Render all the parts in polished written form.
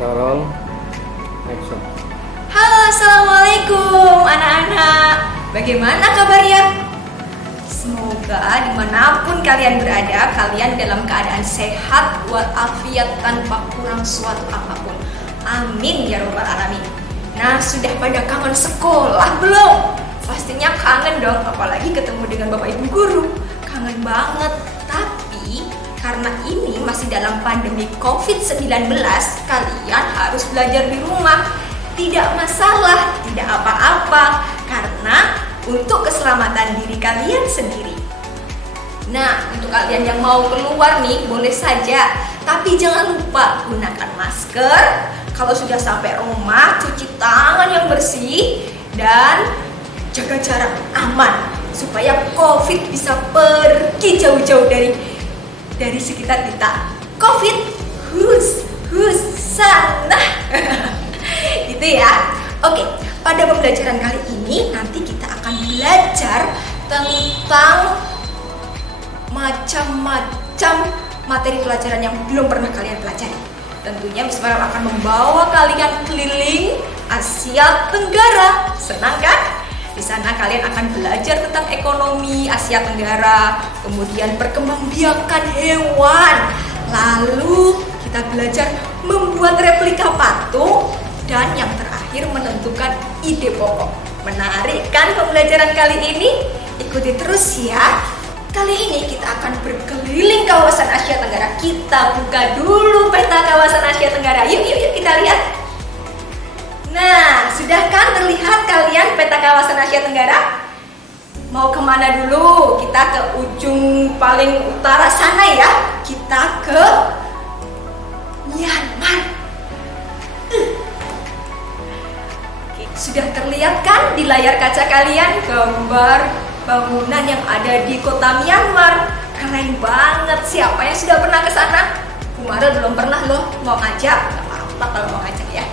Kamera roll, action. Halo, assalamualaikum anak-anak. Bagaimana kabarnya? Semoga dimanapun kalian berada, kalian dalam keadaan sehat walafiat tanpa kurang suatu apapun. Amin ya robbal alamin. Nah, sudah pada kangen sekolah belum? Pastinya kangen dong, apalagi ketemu dengan bapak ibu guru. Kangen banget. Tapi karena ini masih dalam pandemi COVID-19, kalian harus belajar di rumah. Tidak masalah, tidak apa-apa, karena untuk keselamatan diri kalian sendiri. Nah, untuk kalian yang mau keluar nih, boleh saja, tapi jangan lupa gunakan masker. Kalau sudah sampai rumah, cuci tangan yang bersih dan jaga jarak aman supaya COVID bisa pergi jauh-jauh dari sekitar kita. COVID, hus sana. Gitu ya. Oke, pada pembelajaran kali ini nanti kita akan belajar tentang macam-macam materi pelajaran yang belum pernah kalian pelajari. Tentunya Miss Farah akan membawa kalian keliling Asia Tenggara. Senang kan? Di sana kalian akan belajar tentang ekonomi Asia Tenggara, kemudian perkembangbiakan hewan. Lalu kita belajar membuat replika patung dan yang terakhir menentukan ide pokok. Menarik kan pembelajaran kali ini? Ikuti terus ya. Kali ini kita akan berkeliling kawasan Asia Tenggara. Kita buka dulu peta kawasan Asia Tenggara. Yuk kita lihat. Nah, sudah kan terlihat kalian peta kawasan Asia Tenggara? Mau kemana dulu? Kita ke ujung paling utara sana ya. Kita ke Myanmar. Sudah terlihat kan di layar kaca kalian gambar bangunan yang ada di kota Myanmar? Keren banget. Siapa yang sudah pernah ke sana? Kumara belum pernah loh. Mau ngajak? Gak apa-apa kalau mau ngajak ya.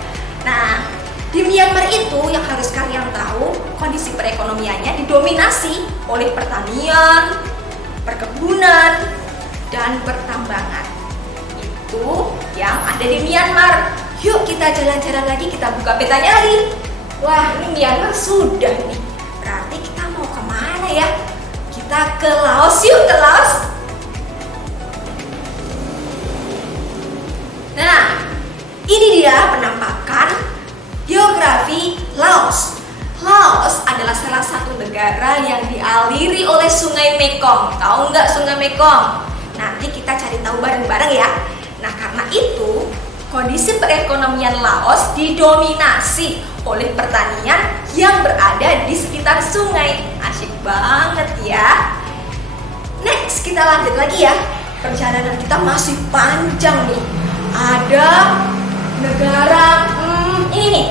Nah, di Myanmar itu yang harus kalian tahu, kondisi perekonomiannya didominasi oleh pertanian, perkebunan, dan pertambangan. Itu yang ada di Myanmar. Yuk kita jalan-jalan lagi, kita buka petanya lagi. Wah, ini Myanmar sudah nih. Berarti kita mau kemana ya? Kita ke Laos yuk, ke Laos. Nah, ini dia penampakan geografi Laos. Laos adalah salah satu negara yang dialiri oleh Sungai Mekong. Tahu nggak Sungai Mekong? Nanti kita cari tahu bareng-bareng ya. Nah, karena itu kondisi perekonomian Laos didominasi oleh pertanian yang berada di sekitar sungai. Asyik banget ya. Next, kita lanjut lagi ya. Perjalanan kita masih panjang nih. Ada negara ini nih,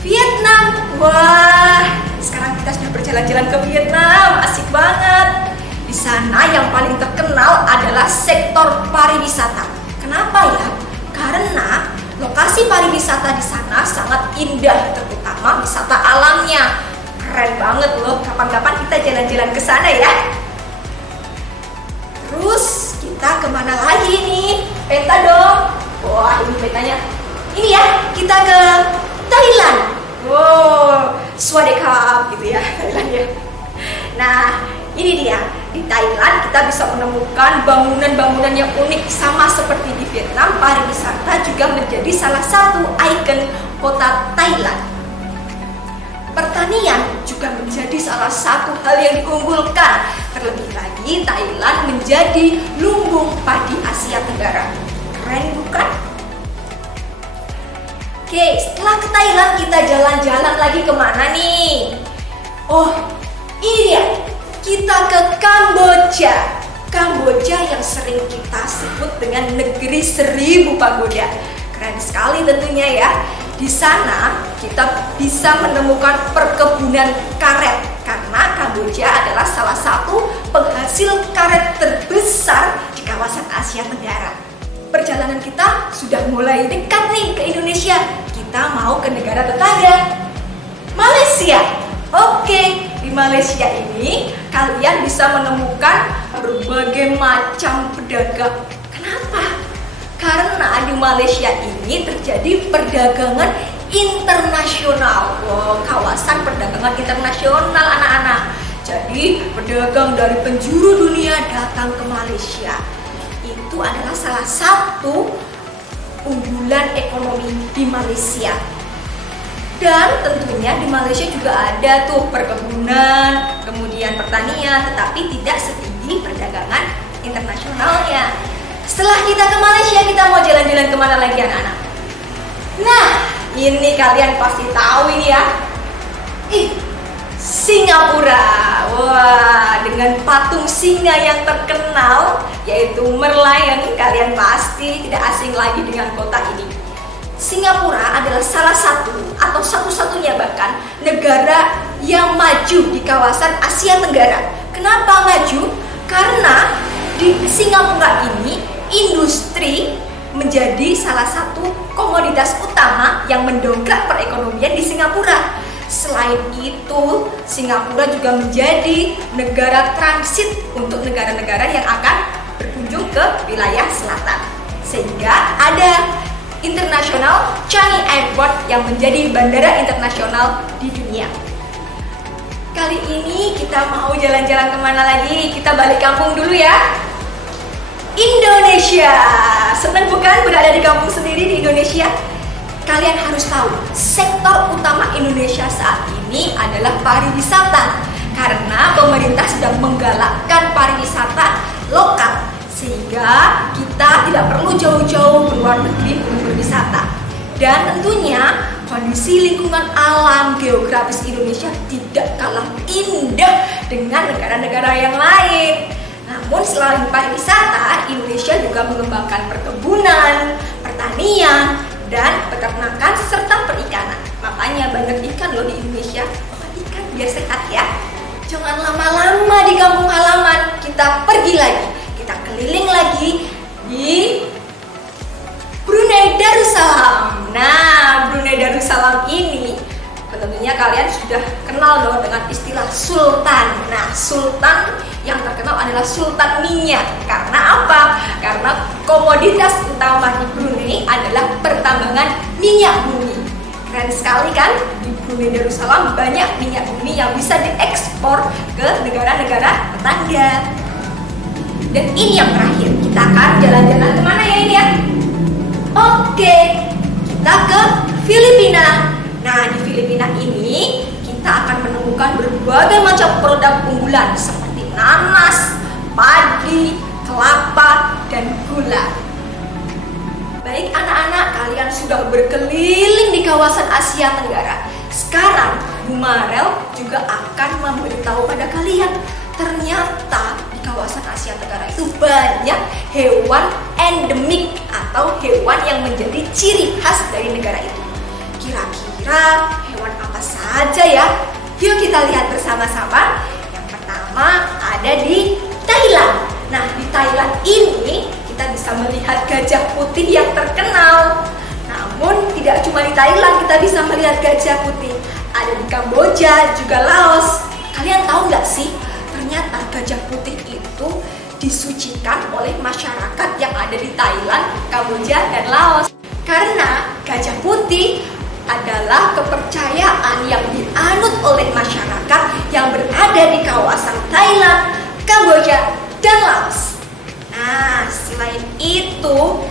Vietnam. Wah, sekarang kita sudah berjalan-jalan ke Vietnam. Asik banget. Di sana yang paling terkenal adalah sektor pariwisata. Kenapa ya? Karena lokasi pariwisata di sana sangat indah, terutama wisata alamnya. Keren banget loh. Kapan-kapan kita jalan-jalan ke sana ya. Terus kita kemana lagi nih? Peta dong. Wah, ini petanya. Ini ya, kita ke Thailand. Wow, swadekap gitu ya, Thailand ya. Nah, ini dia. Di Thailand kita bisa menemukan bangunan-bangunan yang unik. Sama seperti di Vietnam, pariwisata juga menjadi salah satu ikon kota Thailand. Pertanian juga menjadi salah satu hal yang diunggulkan. Terlebih lagi, Thailand menjadi lumbung padi Asia Tenggara. Keren bukan? Oke, setelah ke Thailand kita jalan-jalan lagi kemana nih? Oh, ini dia. Kita ke Kamboja. Kamboja yang sering kita sebut dengan negeri 1000 pagoda. Keren sekali tentunya ya. Di sana kita bisa menemukan perkebunan karet karena Kamboja adalah salah satu penghasil karet terbesar di kawasan Asia Tenggara. Perjalanan kita sudah mulai dekat nih ke Indonesia. Kita mau ke negara tetangga, Malaysia. Oke, di Malaysia ini kalian bisa menemukan berbagai macam pedagang. Kenapa? Karena di Malaysia ini terjadi perdagangan internasional. Wow, kawasan perdagangan internasional anak-anak. Jadi pedagang dari penjuru dunia datang ke Malaysia. Itu adalah salah satu unggulan ekonomi di Malaysia. Dan tentunya di Malaysia juga ada tuh perkebunan, kemudian pertanian, tetapi tidak setinggi perdagangan internasionalnya. Setelah kita ke Malaysia, kita mau jalan-jalan kemana lagi anak-anak? Nah, ini kalian pasti tahu ini ya. Singapura. Wah, dengan patung singa yang terkenal yaitu Merlion, kalian pasti tidak asing lagi dengan kota ini. Singapura adalah salah satu atau satu-satunya bahkan negara yang maju di kawasan Asia Tenggara. Kenapa maju? Karena di Singapura ini industri menjadi salah satu komoditas utama yang mendongkrak perekonomian di Singapura. Selain itu, Singapura juga menjadi negara transit untuk negara-negara yang akan berkunjung ke wilayah selatan. Sehingga ada International Changi Airport yang menjadi bandara internasional di dunia. Kali ini kita mau jalan-jalan kemana lagi? Kita balik kampung dulu ya. Indonesia. Senang bukan berada di kampung sendiri di Indonesia? Kalian harus tahu, sektor utama Indonesia saat ini adalah pariwisata. Karena pemerintah sedang menggalakkan pariwisata lokal, sehingga kita tidak perlu jauh-jauh keluar negeri untuk berwisata. Dan tentunya kondisi lingkungan alam geografis Indonesia tidak kalah indah dengan negara-negara yang lain. Namun selain pariwisata, Indonesia juga mengembangkan perkebunan, pertanian, dan peternakan serta perikanan. Makanya banyak ikan loh di Indonesia. Makan ikan biar sehat ya. Jangan lama-lama di kampung halaman, kita pergi lagi, kita keliling lagi di Brunei Darussalam. Nah, Brunei Darussalam ini tentunya kalian sudah kenal dong dengan istilah sultan. Nah, sultan yang terkenal adalah sultan minyak. Karena apa? Karena komoditas utama di Brunei adalah pertambangan minyak bumi. Keren sekali kan? Di Brunei Darussalam banyak minyak bumi yang bisa diekspor ke negara-negara tetangga. Dan ini yang terakhir, kita akan jalan-jalan kemana ya ini ya? Oke, kita ke Filipina. Nah, di Filipina ini kita akan menemukan berbagai macam produk unggulan seperti nanas, padi, kelapa, dan gula. Baik anak-anak, kalian sudah berkeliling di kawasan Asia Tenggara. Sekarang Bu Marel juga akan memberitahu pada kalian, ternyata di kawasan Asia Tenggara itu banyak hewan endemik atau hewan yang menjadi ciri khas dari negara itu. Kira-kira hewan apa saja ya? Yuk kita lihat bersama-sama. Yang pertama ada di Thailand. Nah, di Thailand ini kita bisa melihat gajah putih yang terkenal. Namun tidak cuma di Thailand kita bisa melihat gajah putih. Ada di Kamboja, juga Laos. Kalian tahu nggak sih? Ternyata gajah putih itu disucikan oleh masyarakat yang ada di Thailand, Kamboja, dan Laos. Karena gajah putih adalah kepercayaan yang dianut oleh masyarakat yang berada di kawasan Thailand, Kamboja, dan Laos. Nah, selain itu,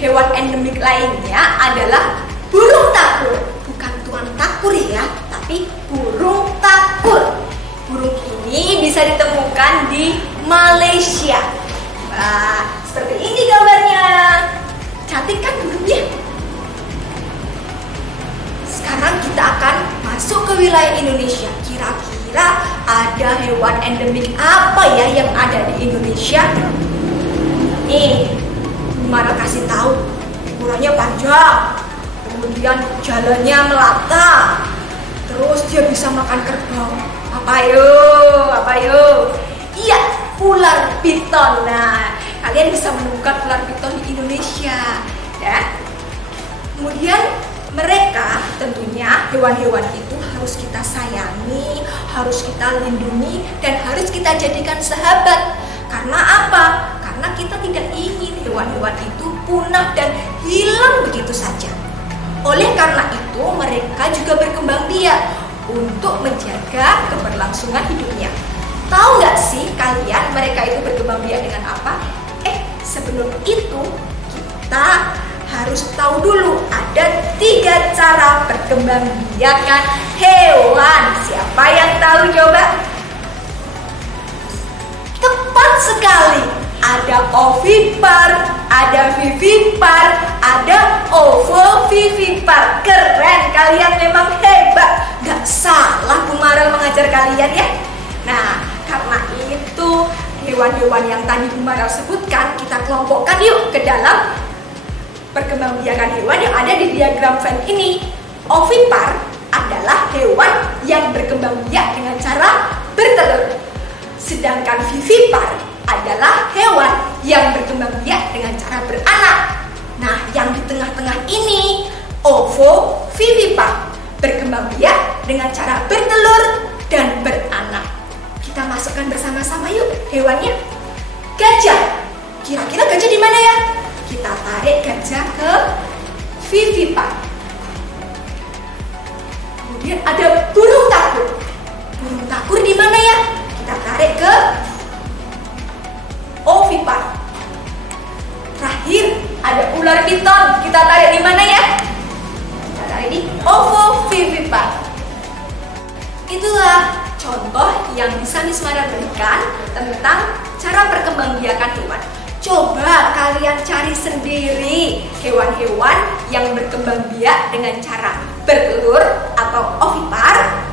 hewan endemik lainnya adalah burung takur. Bukan tuan takur ya, tapi burung takur. Burung ini bisa ditemukan di Malaysia. Nah, seperti ini gambarnya. Cantik kan burungnya? Sekarang kita akan masuk ke wilayah Indonesia. Kira-kira ada hewan endemik apa ya yang ada di Indonesia? Nih, Mara kasih tahu. Ukurannya panjang, kemudian jalannya melata, terus dia bisa makan kerbau. Apa yuk? Iya, ular piton. Nah, kalian bisa menemukan ular piton di Indonesia, ya. Kemudian mereka tentunya hewan-hewan itu harus kita sayangi, harus kita lindungi, dan harus kita jadikan sahabat. Karena apa? Karena karena kita tidak ingin hewan-hewan itu punah dan hilang begitu saja. Oleh karena itu, mereka juga berkembang biak untuk menjaga keberlangsungan hidupnya. Tahu nggak sih kalian mereka itu berkembang biak dengan apa? Sebelum itu kita harus tahu dulu ada 3 cara perkembang biakan hewan. Siapa yang tahu coba? Tepat sekali. Ada ovipar, ada vivipar, ada ovovivipar. Keren, kalian memang hebat. Gak salah Bu Marel mengajar kalian ya. Nah, karena itu hewan-hewan yang tadi Bu Marel sebutkan kita kelompokkan yuk ke dalam perkembangbiakan hewan yang ada di diagram Venn ini. Ovipar adalah hewan yang berkembang biak dengan cara bertelur. Sedangkan vivipar adalah hewan yang berkembang biak dengan cara beranak. Nah, yang di tengah-tengah ini ovovivipar, berkembang biak dengan cara bertelur dan beranak. Kita masukkan bersama-sama yuk hewannya. Gajah. Kira-kira gajah di mana ya? Kita tarik gajah ke vivipar. Kemudian ada burung takur. Burung takur di mana ya? Kita tarik ke ovipar. Terakhir ada ular piton. Kita tarik di mana ya? Kita tarik di ovovivipar. Itulah contoh yang bisa Miss Mara berikan tentang cara perkembangbiakan hewan. Coba kalian cari sendiri hewan-hewan yang berkembang biak dengan cara bertelur atau ovipar,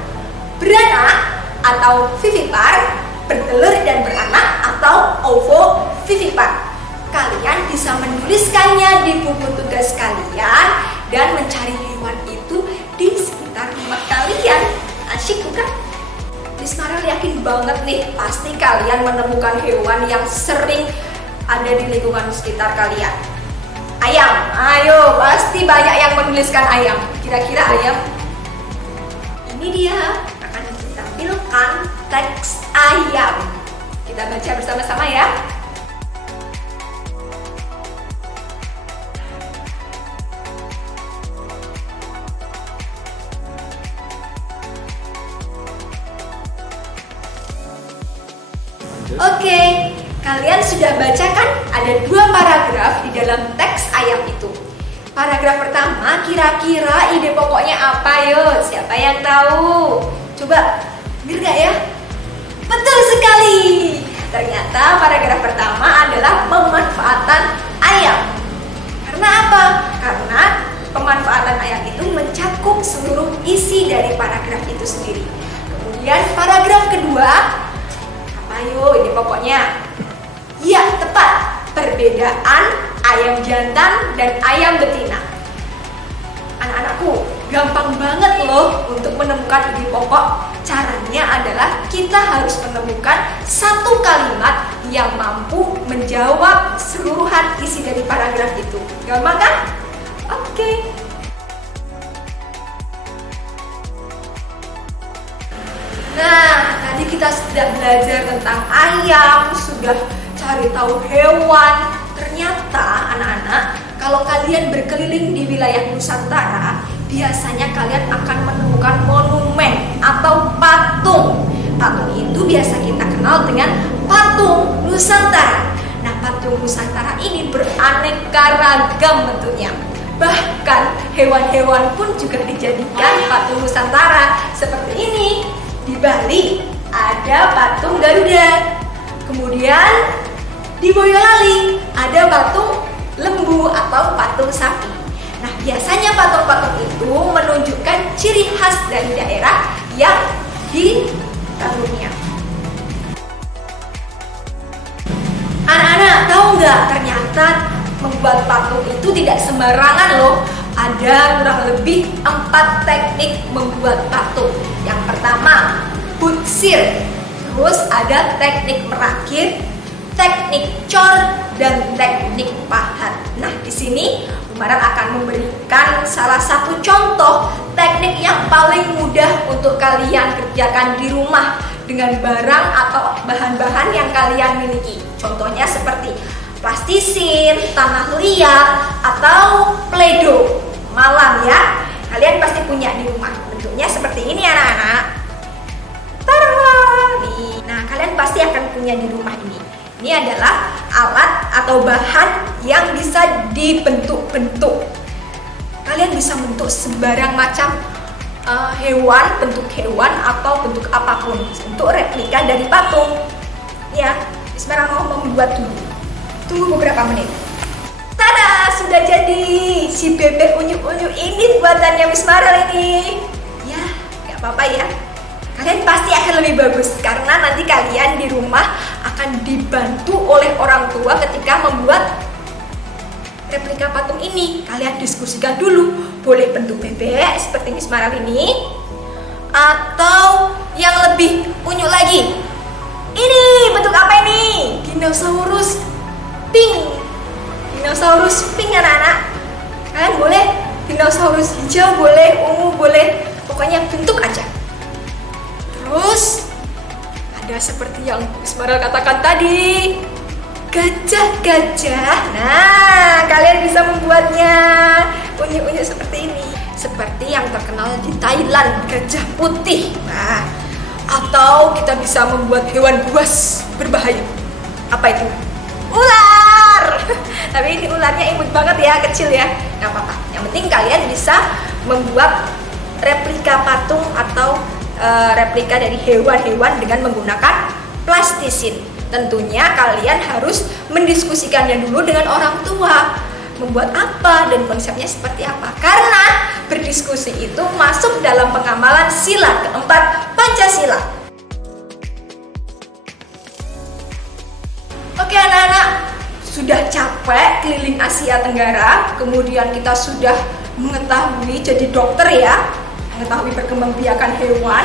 beranak atau vivipar, bertelur dan beranak atau ovovivipar. Kalian bisa menuliskannya di buku tugas kalian dan mencari hewan itu di sekitar rumah kalian. Asyik bukan? Miss Marel yakin banget nih, pasti kalian menemukan hewan yang sering ada di lingkungan sekitar kalian. Ayam, ayo, pasti banyak yang menuliskan ayam. Kira-kira ayam? Ini dia, akan ditampilkan teks ayam. Kita baca bersama-sama ya. Oke, kalian sudah baca kan? Ada 2 paragraf di dalam teks ayam itu. Paragraf pertama, kira-kira ide pokoknya apa yo? Siapa yang tahu? Coba, bener gak ya? Betul sekali. Ternyata paragraf pertama adalah pemanfaatan ayam. Karena apa? Karena pemanfaatan ayam itu mencakup seluruh isi dari paragraf itu sendiri. Kemudian paragraf kedua, ayo, ini pokoknya. Ya, tepat. Perbedaan ayam jantan dan ayam betina. Anak-anakku, gampang banget loh untuk menemukan ide pokok. Caranya adalah kita harus menemukan satu kalimat yang mampu menjawab seluruhan isi dari paragraf itu. Gampang kan? Oke. Nah, tadi kita sudah belajar tentang ayam, sudah cari tahu hewan. Ternyata anak-anak, kalau kalian berkeliling di wilayah Nusantara, biasanya kalian akan menemukan monumen atau patung. Patung itu biasa kita kenal dengan patung Nusantara. Nah, patung Nusantara ini beraneka ragam bentuknya. Bahkan hewan-hewan pun juga dijadikan patung Nusantara seperti ini. Di Bali ada patung Garuda. Kemudian di Boyolali ada patung lembu atau patung sapi. Nah, biasanya patung-patung itu menunjukkan ciri khas dari daerah yang ditanamnya. Anak-anak, tahu nggak? Ternyata membuat patung itu tidak sembarangan loh. Ada kurang lebih 4 teknik membuat patung. Yang pertama, butsir. Terus ada teknik merakit, teknik cor, dan teknik pahat. Nah, di sini Bu Marel akan memberikan salah satu contoh teknik yang paling mudah untuk kalian kerjakan di rumah dengan barang atau bahan-bahan yang kalian miliki. Contohnya seperti plastisin, tanah liat, atau Play-Doh malam ya. Kalian pasti punya di rumah. Bentuknya seperti ini anak-anak. Tada! Nih, nah kalian pasti akan punya di rumah ini. Ini adalah alat atau bahan yang bisa dibentuk-bentuk. Kalian bisa bentuk sembarang macam hewan, bentuk hewan atau bentuk apapun untuk replika dari patung. Ya, sekarang mau membuat dulu. Tunggu beberapa menit. Tada, sudah jadi si bebek unyu-unyu ini buatannya Miss Marel ini. Ya, nggak apa-apa ya. Kalian pasti akan lebih bagus karena nanti kalian di rumah akan dibantu oleh orang tua ketika membuat replika patung ini. Kalian diskusikan dulu, boleh bentuk bebek seperti Miss Marel ini, atau yang lebih unyu lagi. Ini bentuk apa ini? Dinosaurus pink. Dinosaurus pink anak-anak. Kalian boleh dinosaurus hijau, boleh ungu, boleh, pokoknya bentuk aja. Terus ada seperti yang Miss Marel katakan tadi, gajah-gajah. Nah, kalian bisa membuatnya unyu-unyu seperti ini. Seperti yang terkenal di Thailand, gajah putih. Nah, atau kita bisa membuat hewan buas berbahaya. Apa itu? Ular. Tapi ini ularnya imut banget ya, kecil ya. Nggak apa-apa. Yang penting kalian bisa membuat replika patung atau replika dari hewan-hewan dengan menggunakan plastisin. Tentunya kalian harus mendiskusikannya dulu dengan orang tua. Membuat apa dan konsepnya seperti apa. Karena berdiskusi itu masuk dalam pengamalan sila keempat Pancasila. Oke anak-anak, sudah capek keliling Asia Tenggara, kemudian kita sudah mengetahui jadi dokter ya, mengetahui perkembangbiakan hewan.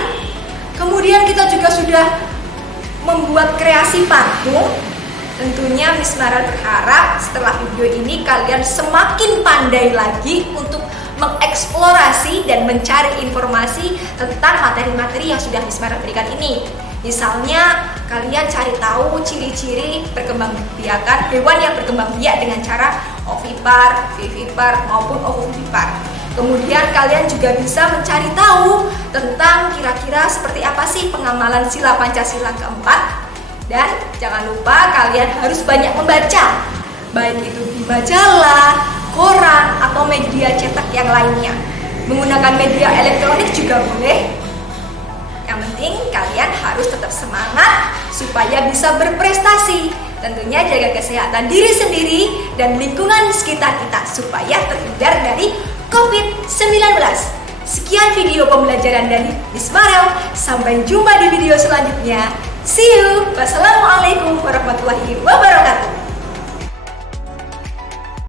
Kemudian kita juga sudah membuat kreasi patung. Tentunya Miss Marel berharap setelah video ini kalian semakin pandai lagi untuk mengeksplorasi dan mencari informasi tentang materi-materi yang sudah Miss Marel berikan ini. Misalnya kalian cari tahu ciri-ciri perkembangbiakan hewan yang berkembang biak dengan cara ovipar, vivipar maupun ovovivipar. Kemudian kalian juga bisa mencari tahu tentang kira-kira seperti apa sih pengamalan sila Pancasila keempat. Dan jangan lupa kalian harus banyak membaca, baik itu di majalah, koran, atau media cetak yang lainnya. Menggunakan media elektronik juga boleh. Yang penting kalian harus tetap semangat supaya bisa berprestasi. Tentunya jaga kesehatan diri sendiri dan lingkungan sekitar kita supaya terhindar dari COVID-19. Sekian video pembelajaran dari Miss Marel. Sampai jumpa di video selanjutnya. See you. Wassalamualaikum warahmatullahi wabarakatuh.